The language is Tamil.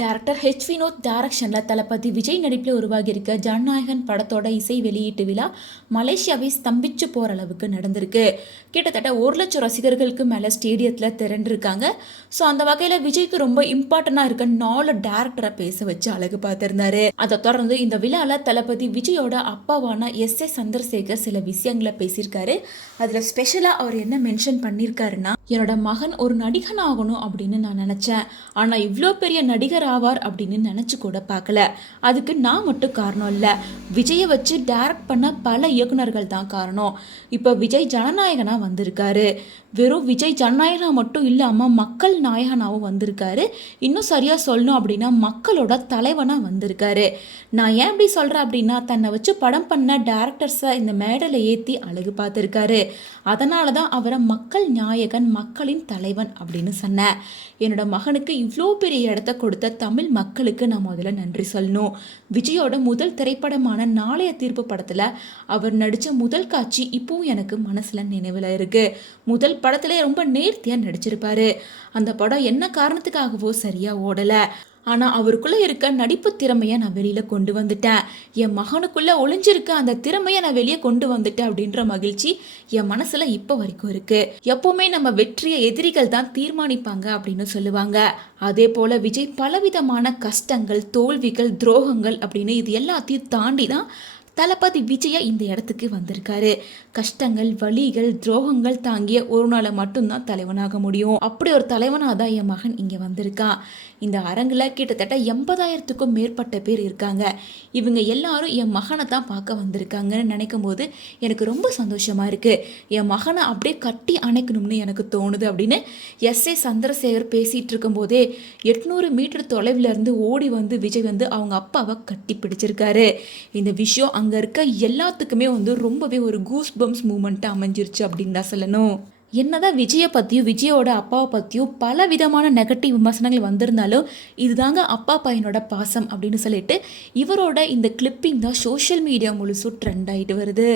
டைரக்டர் ஹெச் வினோத் டைரக்ஷனில் தளபதி விஜய் நடிப்பில் உருவாகியிருக்க ஜனநாயகன் படத்தோட இசை வெளியீட்டு விழா மலேசியாவை ஸ்தம்பிச்சு போகிற அளவுக்கு நடந்திருக்கு. கிட்டத்தட்ட 1,00,000 ரசிகர்களுக்கு மேலே ஸ்டேடியத்தில் திரண்டிருக்காங்க. ஸோ அந்த வகையில் விஜய்க்கு ரொம்ப இம்பார்ட்டண்டாக இருக்க 4 டேரக்டரை பேச வச்சு அழகு பார்த்துருந்தாரு. அதை தொடர்ந்து இந்த விழாவில் தளபதி விஜயோட அப்பாவான எஸ்.ஏ. சந்திரசேகர் சில விஷயங்களை பேசியிருக்காரு. அதில் ஸ்பெஷலாக அவர் என்ன மென்ஷன் பண்ணியிருக்காருன்னா, என்னோட மகன் ஒரு நடிகன் ஆகணும் அப்படின்னு நான் நினச்சேன். ஆனால் இவ்வளோ பெரிய நடிகர் ஆவார் அப்படின்னு நினச்சி கூட பார்க்கல. அதுக்கு நான் மட்டும் காரணம் இல்லை, விஜயை வச்சு டைரக்ட் பண்ண பல இயக்குனர்கள் தான் காரணம். இப்போ விஜய் ஜனநாயகனாக வந்திருக்காரு. வெறும் விஜய் ஜனநாயகனாக மட்டும் இல்லாமல் மக்கள் நாயகனாகவும் வந்திருக்காரு. இன்னும் சரியாக சொல்லணும் அப்படின்னா மக்களோட தலைவனாக வந்திருக்காரு. நான் ஏன் இப்படி சொல்கிறேன் அப்படின்னா, தன்னை வச்சு படம் பண்ண டேரக்டர்ஸை இந்த மேடையில் ஏற்றி அழகு பார்த்துருக்காரு. அதனால தான் அவரை மக்கள் நாயகன், மக்களின் தலைவன் அப்படின்னு சொன்னேன். என்னோட மகனுக்கு இவ்வளோ பெரிய இடத்த கொடுத்த தமிழ் மக்களுக்கு நான் முதல்ல நன்றி சொல்லணும். விஜயோட முதல் திரைப்படமான நாளைய தீர்ப்பு படத்தில் அவர் நடித்த முதல் காட்சி இப்போவும் எனக்கு மனசில் நினைவில் இருக்குது. முதல் படத்திலே ரொம்ப நேர்த்தியாக நடிச்சிருப்பாரு. அந்த படம் என்ன காரணத்துக்காகவோ சரியாக ஓடலை. ஆனால் அவருக்குள்ளே இருக்க நடிப்பு திறமையை நான் வெளியில் கொண்டு வந்துட்டேன். என் மகனுக்குள்ளே ஒளிஞ்சிருக்க அந்த திறமையை நான் வெளியே கொண்டு வந்துட்டேன் அப்படின்ற மகிழ்ச்சி என் மனசில் இப்போ வரைக்கும் இருக்குது. எப்போவுமே நம்ம வெற்றியை எதிரிகள் தான் தீர்மானிப்பாங்க அப்படின்னு சொல்லுவாங்க. அதே போல் விஜய் பலவிதமான கஷ்டங்கள், தோல்விகள், துரோகங்கள் அப்படின்னு இது எல்லாத்தையும் தாண்டி தான் தளபதி விஜயா இந்த இடத்துக்கு வந்திருக்காரு. கஷ்டங்கள், வலிகள், துரோகங்கள் தாங்கிய ஒரு நாளை மட்டும்தான் தலைவனாக முடியும். அப்படி ஒரு தலைவனாக தான் என் மகன் இங்கே வந்திருக்கான். இந்த அரங்கில் கிட்டத்தட்ட 80,000க்கும் மேற்பட்ட பேர் இருக்காங்க. இவங்க எல்லாரும் என் மகனை தான் பார்க்க வந்திருக்காங்கன்னு நினைக்கும் போது எனக்கு ரொம்ப சந்தோஷமாக இருக்குது. என் மகனை அப்படியே கட்டி அணைக்கணும்னு எனக்கு தோணுது அப்படின்னு எஸ்.ஏ. சந்திரசேகர் பேசிகிட்டு இருக்கும்போதே 800 மீட்டர் தொலைவில் இருந்து ஓடி வந்து விஜய் வந்து அவங்க அப்பாவை கட்டி பிடிச்சிருக்காரு. இந்த விஷயம் அங்கே இருக்க எல்லாத்துக்குமே ரொம்பவே ஒரு கூஸ் பம்ஸ் மூமெண்ட்டாக அமைஞ்சிருச்சு அப்படின்னு தான் சொல்லணும். என்னதான் விஜயை பற்றியும் விஜயோட அப்பாவை பற்றியும் பல விதமான நெகட்டிவ் விமர்சனங்கள் வந்திருந்தாலும் இதுதாங்க அப்பா பையனோட பாசம் அப்படின்னு சொல்லிட்டு இவரோட இந்த கிளிப்பிங் தான் சோஷியல் மீடியா முழுசும் ட்ரெண்ட் ஆகிட்டு வருது.